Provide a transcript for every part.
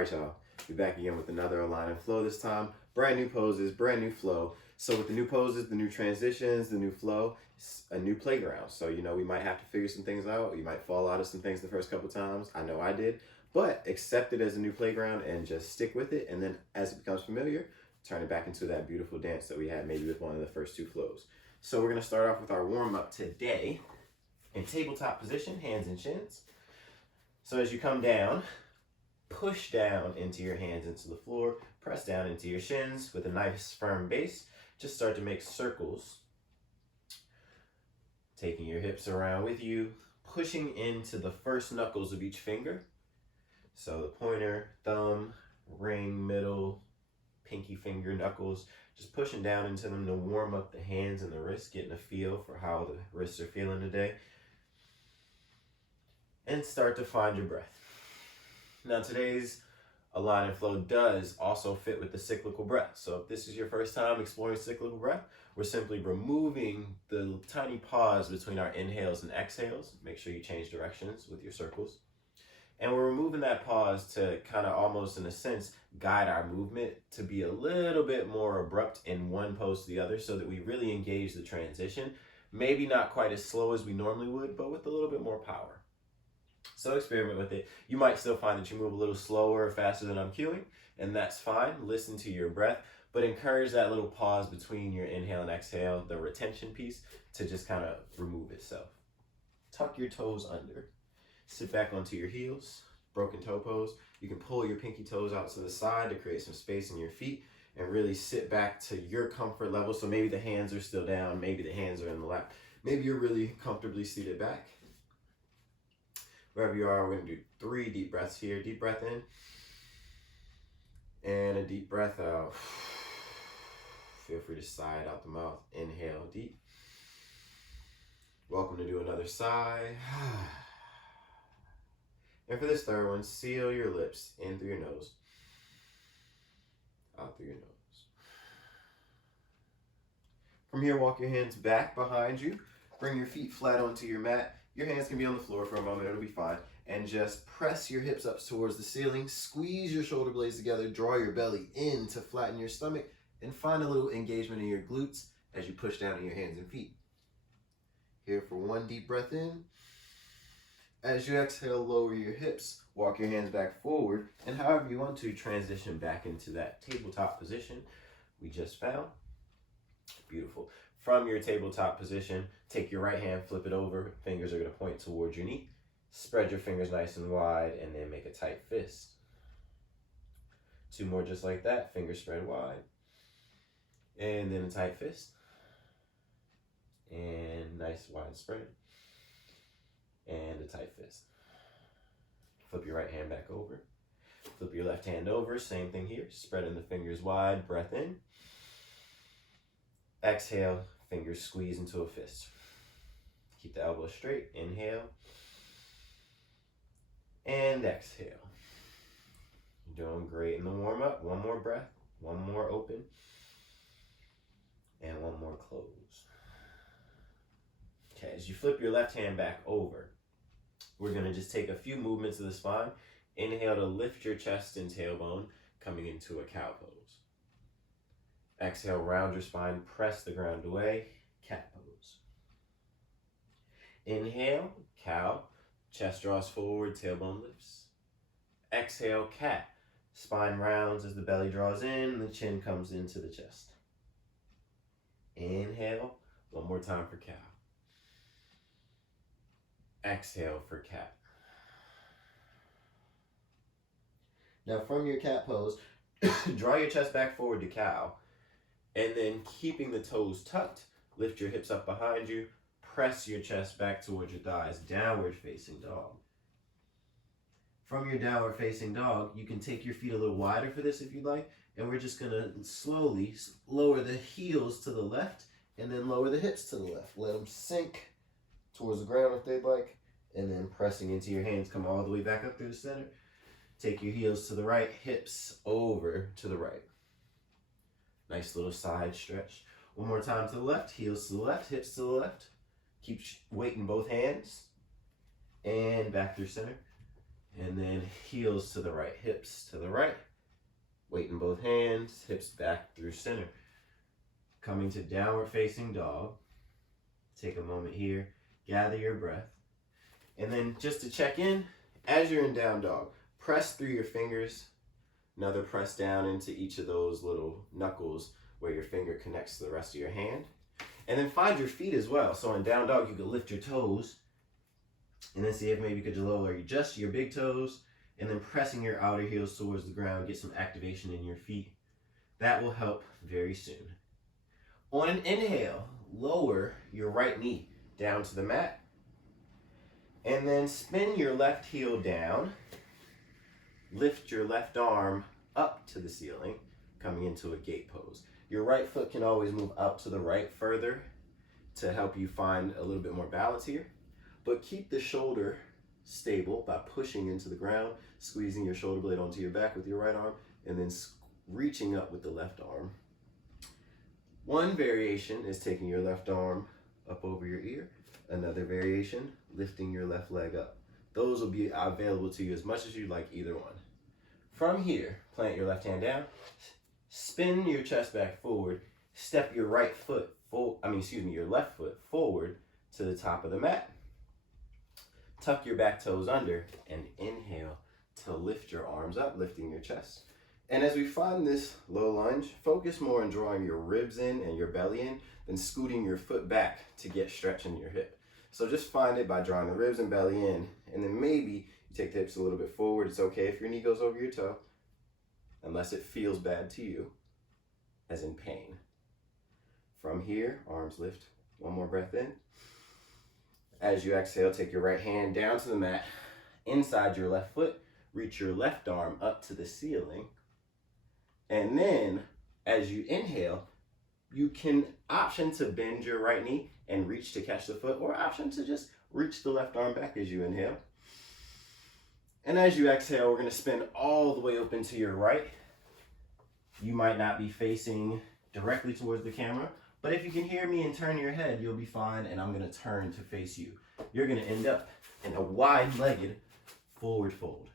right, y'all. We're back again with another Align and Flow this time. Brand new poses, brand new flow. So with the new poses, the new transitions, the new flow, it's a new playground. So, we might have to figure some things out. You might fall out of some things the first couple times. I know I did. But accept it as a new playground and just stick with it. And then as it becomes familiar, turn it back into that beautiful dance that we had maybe with one of the first two flows. So we're going to start off with our warm-up today in tabletop position, hands and shins. So as you come down, push down into your hands into the floor, press down into your shins with a nice firm base. Just start to make circles, taking your hips around with you, pushing into the first knuckles of each finger. So the pointer, thumb, ring, middle, pinky finger, knuckles, just pushing down into them to warm up the hands and the wrists, getting a feel for how the wrists are feeling today. And start to find your breath. Now today's Align and Flow does also fit with the cyclical breath. So if this is your first time exploring cyclical breath, we're simply removing the tiny pause between our inhales and exhales. Make sure you change directions with your circles. And we're removing that pause to kind of almost, in a sense, guide our movement to be a little bit more abrupt in one pose to the other so that we really engage the transition. Maybe not quite as slow as we normally would, but with a little bit more power. So experiment with it. You might still find that you move a little slower or faster than I'm cueing, and that's fine. Listen to your breath, but encourage that little pause between your inhale and exhale, the retention piece, to just kind of remove itself. Tuck your toes under. Sit back onto your heels, broken toe pose. You can pull your pinky toes out to the side to create some space in your feet and really sit back to your comfort level. So maybe the hands are still down, maybe the hands are in the lap. Maybe you're really comfortably seated back. Wherever you are, we're going to do 3 deep breaths here. Deep breath in and a deep breath out. Feel free to sigh out the mouth. Inhale deep. Welcome to do another sigh. And for this third one, seal your lips in through your nose, out through your nose. From here, walk your hands back behind you. Bring your feet flat onto your mat. Your hands can be on the floor for a moment, it'll be fine. And just press your hips up towards the ceiling. Squeeze your shoulder blades together. Draw your belly in to flatten your stomach. And find a little engagement in your glutes as you push down in your hands and feet. Here for 1 deep breath in. As you exhale, lower your hips, walk your hands back forward, and however you want to, transition back into that tabletop position we just found. Beautiful. From your tabletop position, take your right hand, flip it over, fingers are going to point towards your knee. Spread your fingers nice and wide, and then make a tight fist. 2 more just like that, fingers spread wide. And then a tight fist. And nice wide spread. And a tight fist. Flip your right hand back over. Flip your left hand over. Same thing here. Spreading the fingers wide. Breath in. Exhale. Fingers squeeze into a fist. Keep the elbows straight. Inhale. And exhale. You're doing great in the warm-up. 1 more breath. 1 more open. And 1 more close. Okay, as you flip your left hand back over, we're going to just take a few movements of the spine. Inhale to lift your chest and tailbone, coming into a cow pose. Exhale, round your spine, press the ground away, cat pose. Inhale, cow, chest draws forward, tailbone lifts. Exhale, cat, spine rounds as the belly draws in, the chin comes into the chest. Inhale, 1 more time for cow. Exhale for cat. Now from your cat pose, draw your chest back forward to cow, and then keeping the toes tucked, lift your hips up behind you, press your chest back towards your thighs, downward facing dog. From your downward facing dog, you can take your feet a little wider for this if you'd like, and we're just going to slowly lower the heels to the left and then lower the hips to the left. Let them sink towards the ground if they'd like, and then pressing into your hands, come all the way back up through the center. Take your heels to the right, hips over to the right. Nice little side stretch. 1 more time to the left, heels to the left, hips to the left. Keep weight in both hands. And back through center. And then heels to the right, hips to the right. Weight in both hands, hips back through center. Coming to downward facing dog. Take a moment here, gather your breath. And then just to check in, as you're in down dog, press through your fingers. Another press down into each of those little knuckles where your finger connects to the rest of your hand. And then find your feet as well. So in down dog, you could lift your toes and then see if maybe you could lower just your big toes and then pressing your outer heels towards the ground, get some activation in your feet. That will help very soon. On an inhale, lower your right knee down to the mat and then spin your left heel down. Lift your left arm up to the ceiling, coming into a gate pose. Your right foot can always move up to the right further to help you find a little bit more balance here. But keep the shoulder stable by pushing into the ground, squeezing your shoulder blade onto your back with your right arm, and then reaching up with the left arm. One variation is taking your left arm up over your ear. Another variation, lifting your left leg up. Those will be available to you as much as you like either one. From here, plant your left hand down, spin your chest back forward, step your left foot forward to the top of the mat. Tuck your back toes under and inhale to lift your arms up, lifting your chest. And as we find this low lunge, focus more on drawing your ribs in and your belly in than scooting your foot back to get stretch in your hip. So just find it by drawing the ribs and belly in, and then maybe you take the hips a little bit forward. It's okay if your knee goes over your toe, unless it feels bad to you, as in pain. From here, arms lift. One more breath in. As you exhale, take your right hand down to the mat, inside your left foot, reach your left arm up to the ceiling. And then, as you inhale, you can option to bend your right knee and reach to catch the foot, or option to just reach the left arm back as you inhale. And as you exhale, we're gonna spin all the way open to your right. You might not be facing directly towards the camera, but if you can hear me and turn your head, you'll be fine, and I'm gonna turn to face you. You're gonna end up in a wide-legged forward fold.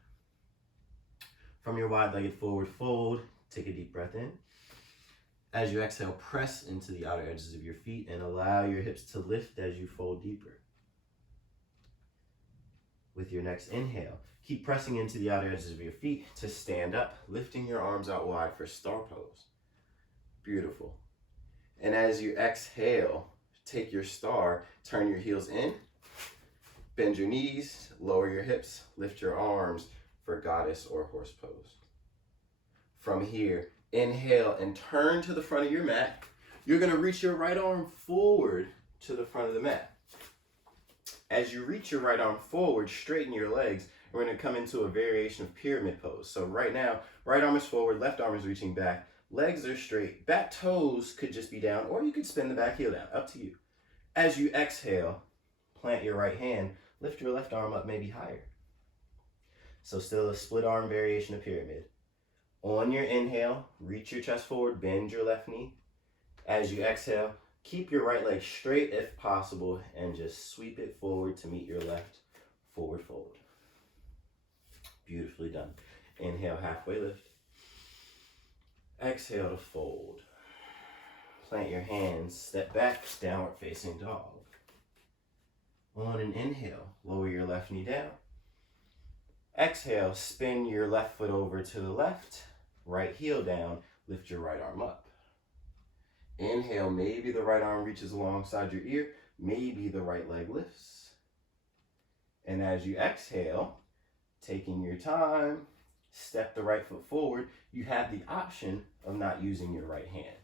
From your wide-legged forward fold, take a deep breath in. As you exhale, press into the outer edges of your feet and allow your hips to lift as you fold deeper. With your next inhale, keep pressing into the outer edges of your feet to stand up, lifting your arms out wide for star pose. Beautiful. And as you exhale, take your star, turn your heels in, bend your knees, lower your hips, lift your arms for goddess or horse pose. From here, inhale and turn to the front of your mat. You're gonna reach your right arm forward to the front of the mat. As you reach your right arm forward, straighten your legs. We're gonna come into a variation of pyramid pose. So right now, right arm is forward, left arm is reaching back, legs are straight, back toes could just be down, or you could spin the back heel down, up to you. As you exhale, plant your right hand, lift your left arm up maybe higher. So still a split arm variation of pyramid. On your inhale, reach your chest forward, bend your left knee. As you exhale, keep your right leg straight if possible and just sweep it forward to meet your left forward fold. Beautifully done. Inhale, halfway lift. Exhale to fold. Plant your hands, step back, downward facing dog. On an inhale, lower your left knee down. Exhale, spin your left foot over to the left, right heel down, lift your right arm up. Inhale, maybe the right arm reaches alongside your ear, maybe the right leg lifts. And as you exhale, taking your time, step the right foot forward. You have the option of not using your right hand.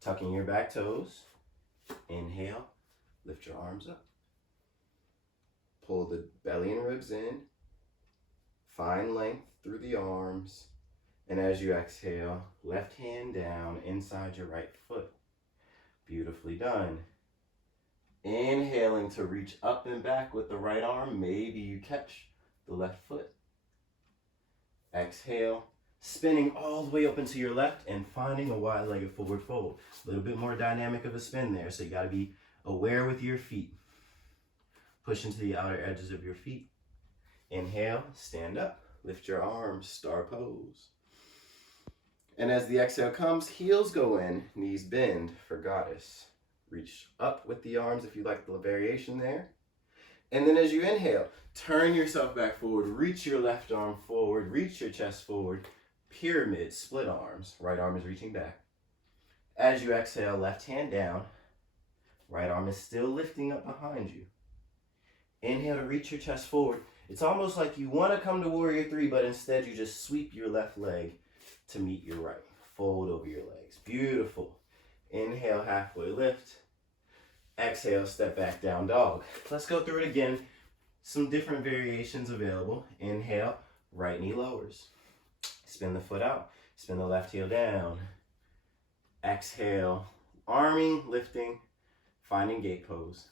Tucking your back toes, inhale, lift your arms up. Pull the belly and ribs in, find length through the arms. And as you exhale, left hand down inside your right foot. Beautifully done. Inhaling to reach up and back with the right arm. Maybe you catch the left foot. Exhale, spinning all the way up into your left and finding a wide-legged forward fold. A little bit more dynamic of a spin there, so you gotta be aware with your feet. Push into the outer edges of your feet. Inhale, stand up, lift your arms, star pose. And as the exhale comes, heels go in, knees bend for goddess. Reach up with the arms if you like the variation there. And then as you inhale, turn yourself back forward, reach your left arm forward, reach your chest forward, pyramid, split arms, right arm is reaching back. As you exhale, left hand down, right arm is still lifting up behind you. Inhale to reach your chest forward. It's almost like you want to come to warrior three, but instead you just sweep your left leg to meet your right. Fold over your legs. Beautiful. Inhale, halfway lift. Exhale, step back, down dog. Let's go through it again. Some different variations available. Inhale, right knee lowers. Spin the foot out. Spin the left heel down. Exhale, arming, lifting, finding gate pose.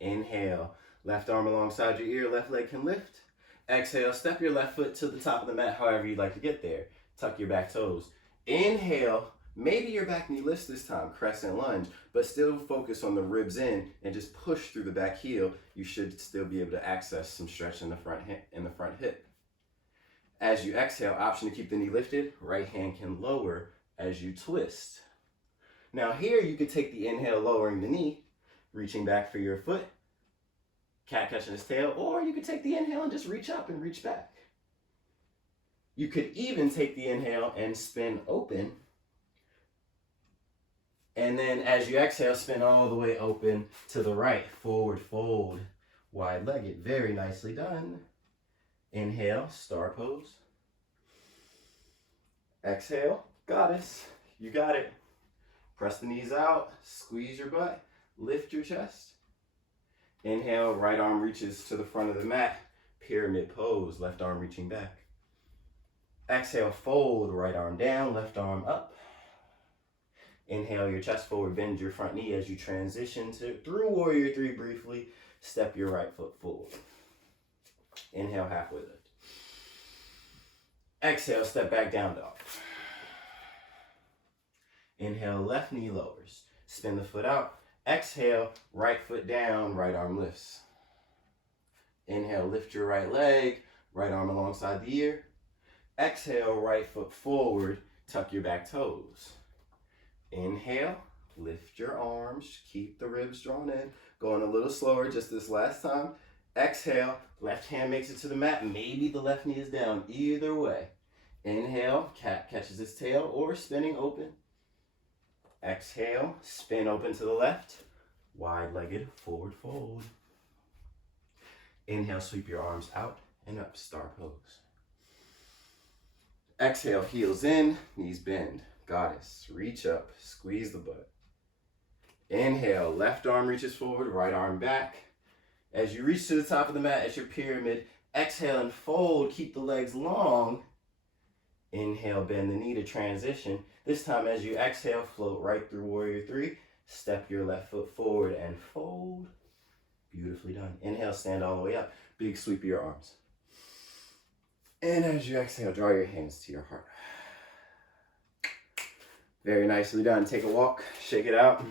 Inhale, left arm alongside your ear, left leg can lift. Exhale, step your left foot to the top of the mat, however you'd like to get there. Tuck your back toes. Inhale, maybe your back knee lifts this time, crescent lunge, but still focus on the ribs in and just push through the back heel. You should still be able to access some stretch in the front hip. As you exhale, option to keep the knee lifted, right hand can lower as you twist. Now here you could take the inhale, lowering the knee, reaching back for your foot, cat catching his tail, or you could take the inhale and just reach up and reach back. You could even take the inhale and spin open. And then as you exhale, spin all the way open to the right, forward fold, wide-legged, very nicely done. Inhale, star pose. Exhale, goddess, you got it. Press the knees out, squeeze your butt, lift your chest. Inhale, right arm reaches to the front of the mat, pyramid pose, left arm reaching back. Exhale, fold, right arm down, left arm up. Inhale your chest forward, bend your front knee as you transition through warrior three briefly. Step your right foot forward. Inhale, halfway lift. Exhale, step back, down dog. Inhale, left knee lowers. Spin the foot out. Exhale, right foot down, right arm lifts. Inhale, lift your right leg, right arm alongside the ear. Exhale, right foot forward, tuck your back toes. Inhale, lift your arms, keep the ribs drawn in. Going a little slower just this last time. Exhale, left hand makes it to the mat, maybe the left knee is down, either way. Inhale, cat catches its tail or spinning open. Exhale, spin open to the left, wide-legged forward fold. Inhale, sweep your arms out and up, star pose. Exhale, heels in, knees bend. Goddess, reach up, squeeze the butt. Inhale, left arm reaches forward, right arm back. As you reach to the top of the mat at your pyramid, exhale and fold, keep the legs long. Inhale, bend the knee to transition. This time as you exhale, float right through warrior three. Step your left foot forward and fold. Beautifully done. Inhale, stand all the way up. Big sweep of your arms. And as you exhale, draw your hands to your heart. Very nicely done. Take a walk, shake it out.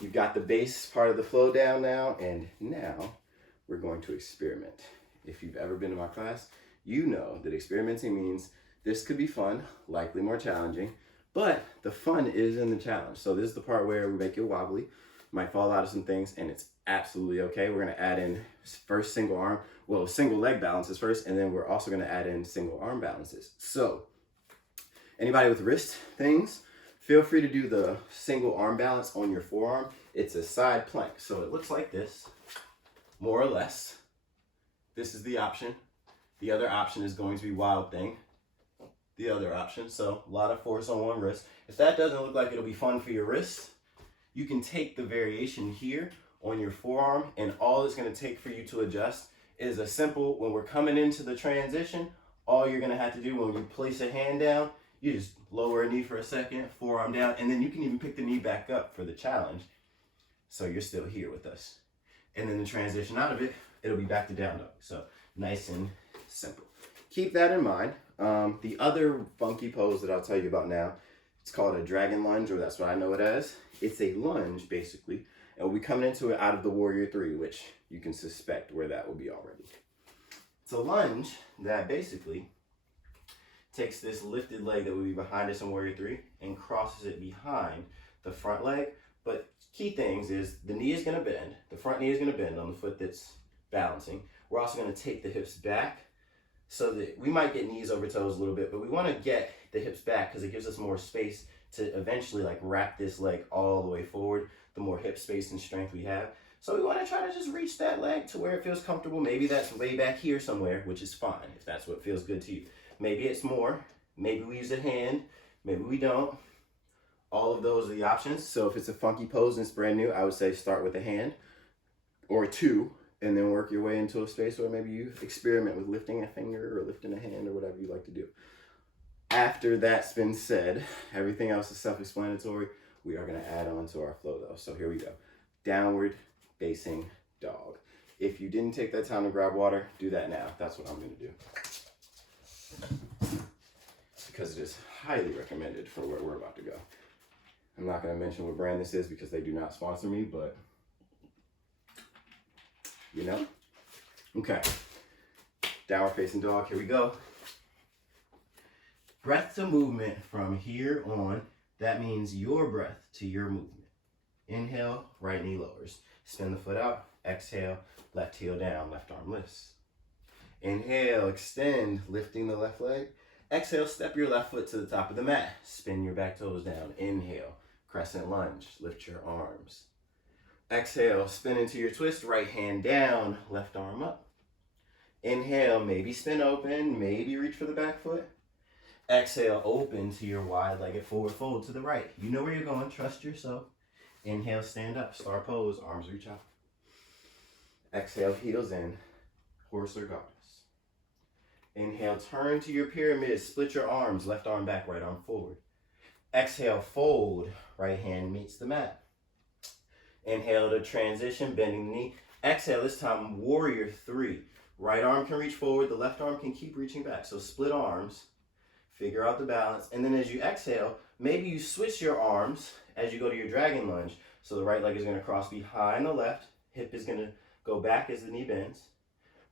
You've got the base part of the flow down now, and now we're going to experiment. If you've ever been to my class, you know that experimenting means this could be fun, likely more challenging, but the fun is in the challenge. So this is the part where we make it wobbly, might fall out of some things, and it's absolutely okay. We're gonna add in first single leg balances first, and then we're also gonna add in single arm balances. So anybody with wrist things, feel free to do the single arm balance on your forearm. It's a side plank, so it looks like this, more or less. This is the option. The other option is going to be wild thing. The other option, so a lot of force on one wrist. If that doesn't look like it'll be fun for your wrist, you can take the variation here on your forearm, and all it's gonna take for you to adjust is a simple, when we're coming into the transition, all you're gonna have to do when you place a hand down, you just lower a knee for a second, forearm down, and then you can even pick the knee back up for the challenge. So you're still here with us. And then the transition out of it, it'll be back to down dog. So nice and simple. Keep that in mind. The other funky pose that I'll tell you about now, it's called a dragon lunge, or that's what I know it as. It's a lunge, basically, and we'll be coming into it out of the warrior three, which you can suspect where that will be already. It's a lunge that basically takes this lifted leg that would be behind us in Warrior 3 and crosses it behind the front leg. But key things is the knee is going to bend. The front knee is going to bend on the foot that's balancing. We're also going to take the hips back so that we might get knees over toes a little bit, but we want to get the hips back because it gives us more space to eventually like wrap this leg all the way forward, the more hip space and strength we have. So we want to try to just reach that leg to where it feels comfortable. Maybe that's way back here somewhere, which is fine if that's what feels good to you. Maybe it's more. Maybe we use a hand. Maybe we don't. All of those are the options. So if it's a funky pose and it's brand new, I would say start with a hand or two and then work your way into a space where maybe you experiment with lifting a finger or lifting a hand or whatever you like to do. After that's been said, everything else is self-explanatory. We are going to add on to our flow though. So here we go. Downward facing dog. If you didn't take that time to grab water, do that now. That's what I'm going to do. Because it is highly recommended for where we're about to go. I'm not going to mention what brand this is because they do not sponsor me, but you know. Okay. Downward facing dog. Here we go. Breath to movement from here on. That means your breath to your movement. Inhale, right knee lowers. Spin the foot out. Exhale, left heel down, left arm lifts. Inhale, extend, lifting the left leg. Exhale, step your left foot to the top of the mat. Spin your back toes down. Inhale, crescent lunge, lift your arms. Exhale, spin into your twist, right hand down, left arm up. Inhale, maybe spin open, maybe reach for the back foot. Exhale, open to your wide-legged forward fold to the right. You know where you're going, trust yourself. Inhale, stand up, star pose, arms reach out. Exhale, heels in, horse or goddess. Inhale, turn to your pyramid, split your arms, left arm back, right arm forward. Exhale, fold, right hand meets the mat. Inhale to transition, bending the knee. Exhale, this time, warrior 3. Right arm can reach forward, the left arm can keep reaching back. So split arms, figure out the balance. And then as you exhale, maybe you switch your arms as you go to your dragon lunge. So the right leg is going to cross behind the left, hip is going to go back as the knee bends.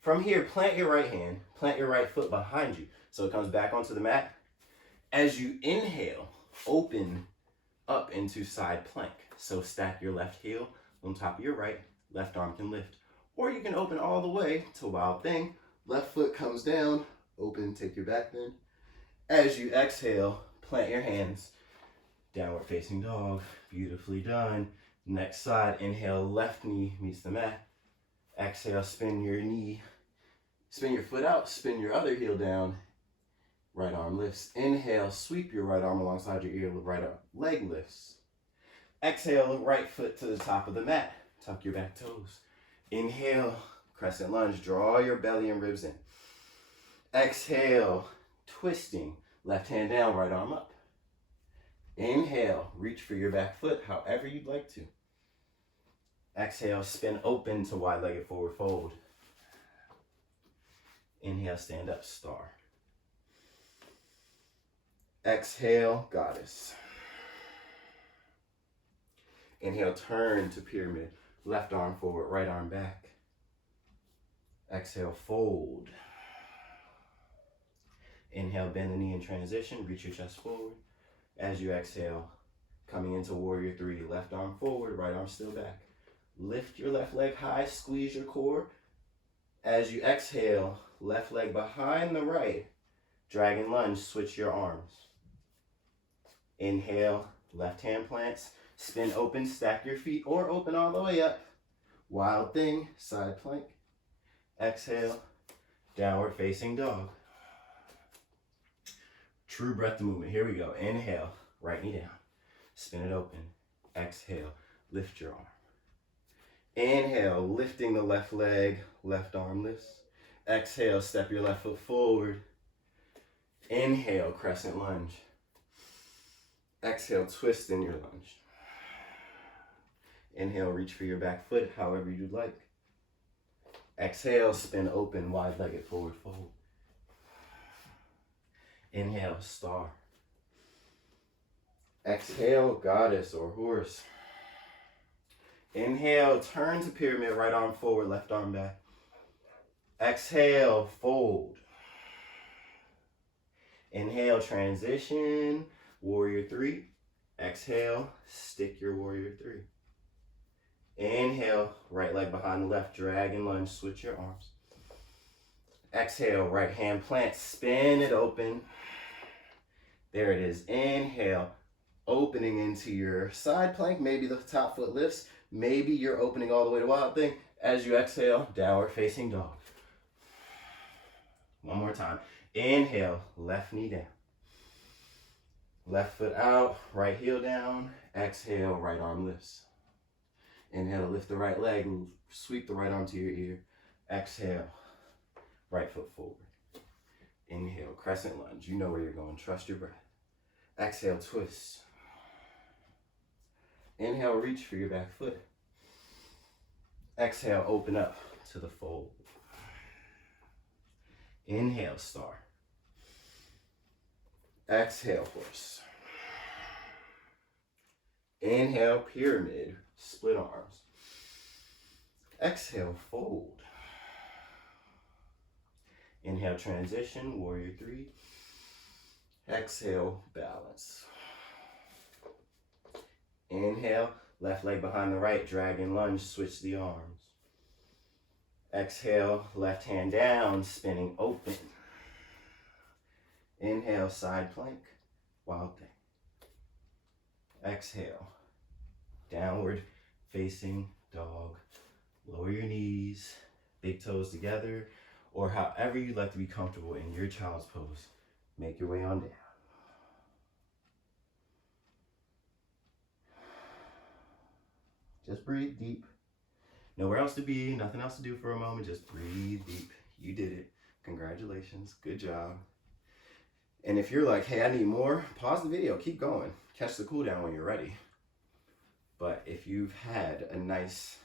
From here, plant your right hand, plant your right foot behind you. So it comes back onto the mat. As you inhale, open up into side plank. So stack your left heel on top of your right, left arm can lift. Or you can open all the way to wild thing. Left foot comes down, open, take your back bend. As you exhale, plant your hands, downward facing dog, beautifully done. Next side, inhale, left knee meets the mat. Exhale, spin your knee, spin your foot out, spin your other heel down. Right arm lifts. Inhale, sweep your right arm alongside your ear, right arm, leg lifts. Exhale, right foot to the top of the mat. Tuck your back toes. Inhale, crescent lunge, draw your belly and ribs in. Exhale, twisting, left hand down, right arm up. Inhale, reach for your back foot however you'd like to. Exhale, spin open to wide-legged forward fold. Inhale, stand up, star. Exhale, goddess. Inhale, turn to pyramid. Left arm forward, right arm back. Exhale, fold. Inhale, bend the knee in transition, reach your chest forward. As you exhale, coming into warrior 3, left arm forward, right arm still back. Lift your left leg high, squeeze your core. As you exhale, left leg behind the right, dragon lunge, switch your arms. Inhale, left hand plants, spin open, stack your feet, or open all the way up. Wild thing, side plank. Exhale, downward facing dog. True breath to movement. Here we go. Inhale, right knee down. Spin it open. Exhale, lift your arm. Inhale, lifting the left leg, left arm lifts. Exhale, step your left foot forward. Inhale, crescent lunge. Exhale, twist in your lunge. Inhale, reach for your back foot however you'd like. Exhale, spin open, wide-legged forward fold. Inhale, star. Exhale, goddess or horse. Inhale, turn to pyramid, right arm forward, left arm back. Exhale, fold. Inhale, transition, warrior three. Exhale, stick your warrior three. Inhale, right leg behind the left, dragon lunge, switch your arms. Exhale, right hand plant, spin it open. There it is. Inhale, opening into your side plank. Maybe the top foot lifts. Maybe you're opening all the way to wild thing. As you exhale, downward facing dog. One more time. Inhale, left knee down. Left foot out, right heel down. Exhale, right arm lifts. Inhale, lift the right leg, sweep the right arm to your ear. Exhale, right foot forward. Inhale, crescent lunge. You know where you're going. Trust your breath. Exhale, twist. Inhale, reach for your back foot. Exhale, open up to the fold. Inhale, star. Exhale, horse. Inhale, pyramid, split arms. Exhale, fold. Inhale, transition, warrior three. Exhale, balance. Inhale, left leg behind the right, dragon lunge, switch the arms. Exhale, left hand down, spinning open. Inhale, side plank, wild thing. Exhale, downward facing dog. Lower your knees, big toes together, or however you like to be comfortable in your child's pose. Make your way on down. Just breathe deep. Nowhere else to be, nothing else to do for a moment. Just breathe deep. You did it. Congratulations. Good job. And if you're like, hey, I need more, pause the video. Keep going. Catch the cool down when you're ready. But if you've had a nice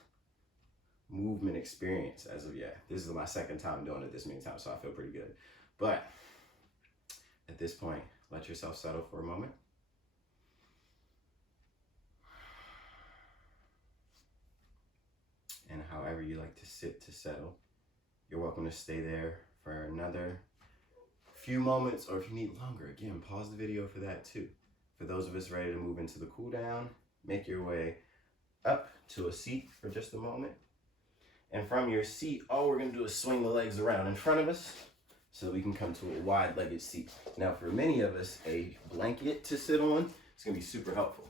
movement experience as of yet, this is my second time doing it this many times, so I feel pretty good. But at this point, let yourself settle for a moment. And however you like to sit to settle, you're welcome to stay there for another few moments, or if you need longer, again, pause the video for that too. For those of us ready to move into the cool down, make your way up to a seat for just a moment. And from your seat, all we're gonna do is swing the legs around in front of us so we can come to a wide-legged seat. Now for many of us, a blanket to sit on is gonna be super helpful.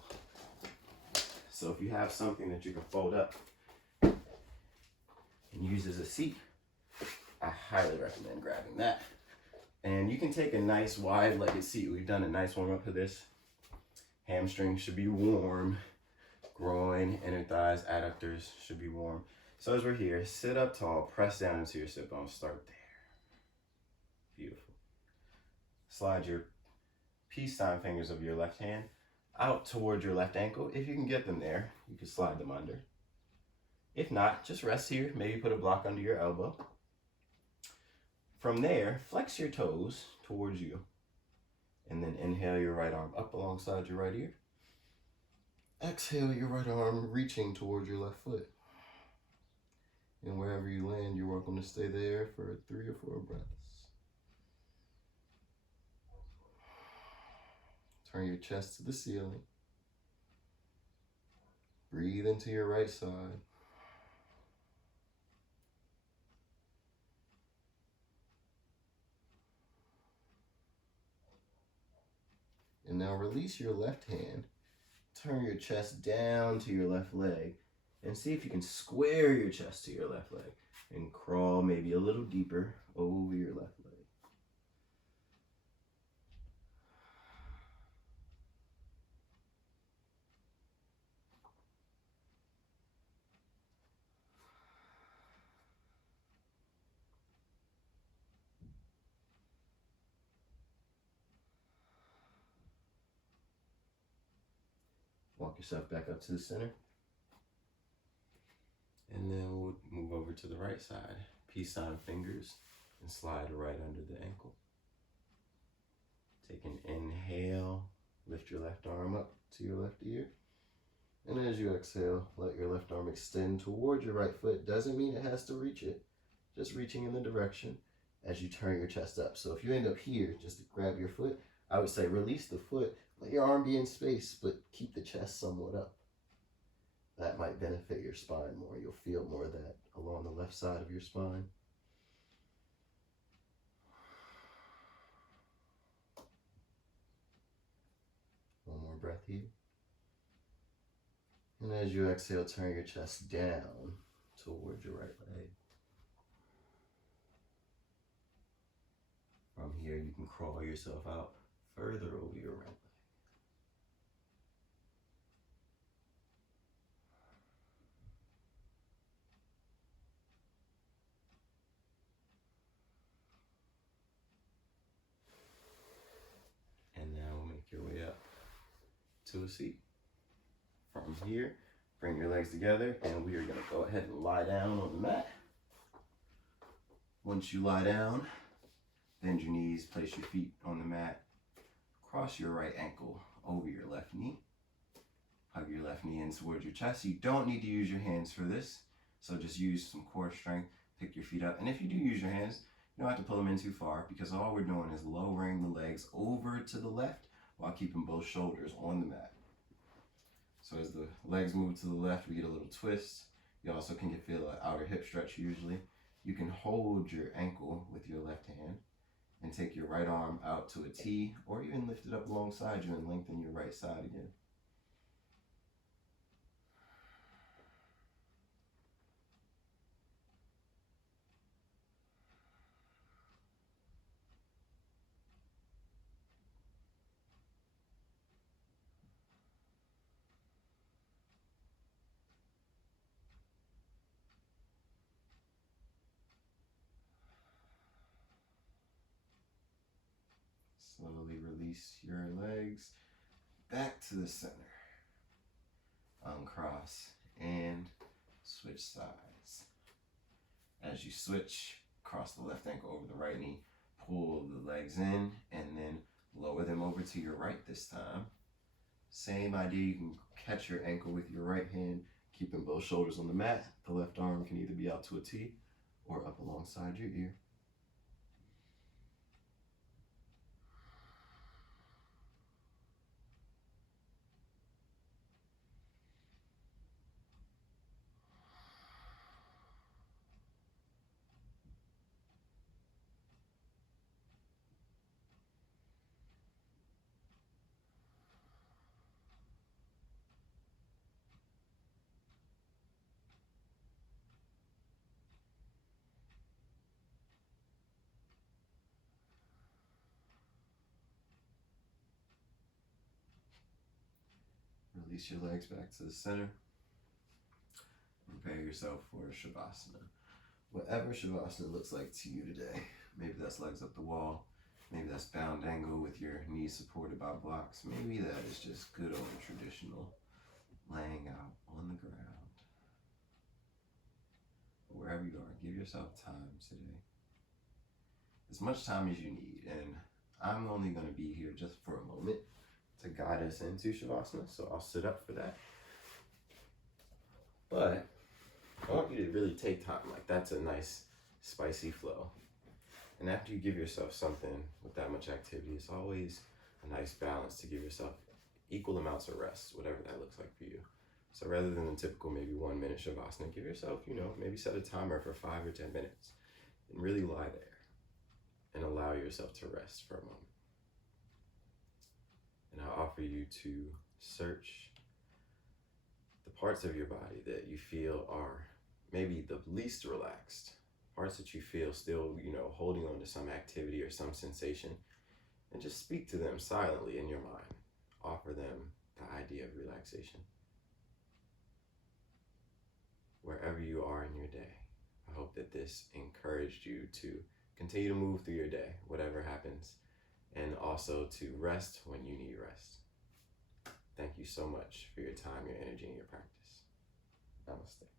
So if you have something that you can fold up and use as a seat, I highly recommend grabbing that. And you can take a nice wide-legged seat. We've done a nice warm-up for this. Hamstrings should be warm. Groin, inner thighs, adductors should be warm. So as we're here, sit up tall, press down into your sit bones. Start there. Beautiful. Slide your peace sign fingers of your left hand out toward your left ankle. If you can get them there, you can slide them under. If not, just rest here. Maybe put a block under your elbow. From there, flex your toes towards you. And then inhale your right arm up alongside your right ear. Exhale your right arm reaching towards your left foot. And wherever you land, you're welcome to stay there for 3 or 4 breaths. Turn your chest to the ceiling. Breathe into your right side. And now release your left hand. Turn your chest down to your left leg. And see if you can square your chest to your left leg. And crawl maybe a little deeper over your left leg. Walk yourself back up to the center. And then we'll move over to the right side. Peace sign fingers and slide right under the ankle. Take an inhale. Lift your left arm up to your left ear. And as you exhale, let your left arm extend toward your right foot. Doesn't mean it has to reach it. just reaching in the direction as you turn your chest up. So if you end up here, just to grab your foot, I would say release the foot, let your arm be in space, but keep the chest somewhat up. That might benefit your spine more. You'll feel more of that along the left side of your spine. One more breath here. And as you exhale, turn your chest down towards your right leg. From here, you can crawl yourself out further over your right leg. And now make your way up to a seat. From here, bring your legs together, and we are going to go ahead and lie down on the mat. Once you lie down, bend your knees, place your feet on the mat, cross your right ankle over your left knee, hug your left knee in towards your chest. You don't need to use your hands for this, so just use some core strength, pick your feet up, and if you do use your hands, you don't have to pull them in too far, because all we're doing is lowering the legs over to the left while keeping both shoulders on the mat. So as the legs move to the left, we get a little twist. You also can feel an outer hip stretch usually. You can hold your ankle with your left hand and take your right arm out to a T, or even lift it up alongside you and lengthen your right side again. Slowly release your legs back to the center. Uncross and switch sides. As you switch, cross the left ankle over the right knee, pull the legs in, and then lower them over to your right this time. Same idea, you can catch your ankle with your right hand, keeping both shoulders on the mat. The left arm can either be out to a T or up alongside your ear. Release your legs back to the center. Prepare yourself for Shavasana. Whatever Shavasana looks like to you today. Maybe that's legs up the wall. Maybe that's bound angle with your knees supported by blocks. Maybe that is just good old traditional laying out on the ground. Wherever you are, give yourself time today. As much time as you need. And I'm only going to be here just for a moment to guide us into Shavasana, so I'll sit up for that. But I want you to really take time. Like, that's a nice spicy flow. And after you give yourself something with that much activity, it's always a nice balance to give yourself equal amounts of rest, whatever that looks like for you. So rather than the typical maybe 1 minute Shavasana, give yourself, maybe set a timer for 5 or 10 minutes and really lie there and allow yourself to rest for a moment. And I offer you to search the parts of your body that you feel are maybe the least relaxed, parts that you feel still, holding on to some activity or some sensation, and just speak to them silently in your mind. Offer them the idea of relaxation. Wherever you are in your day, I hope that this encouraged you to continue to move through your day, whatever happens, and also to rest when you need rest. Thank you so much for your time, your energy, and your practice. Namaste.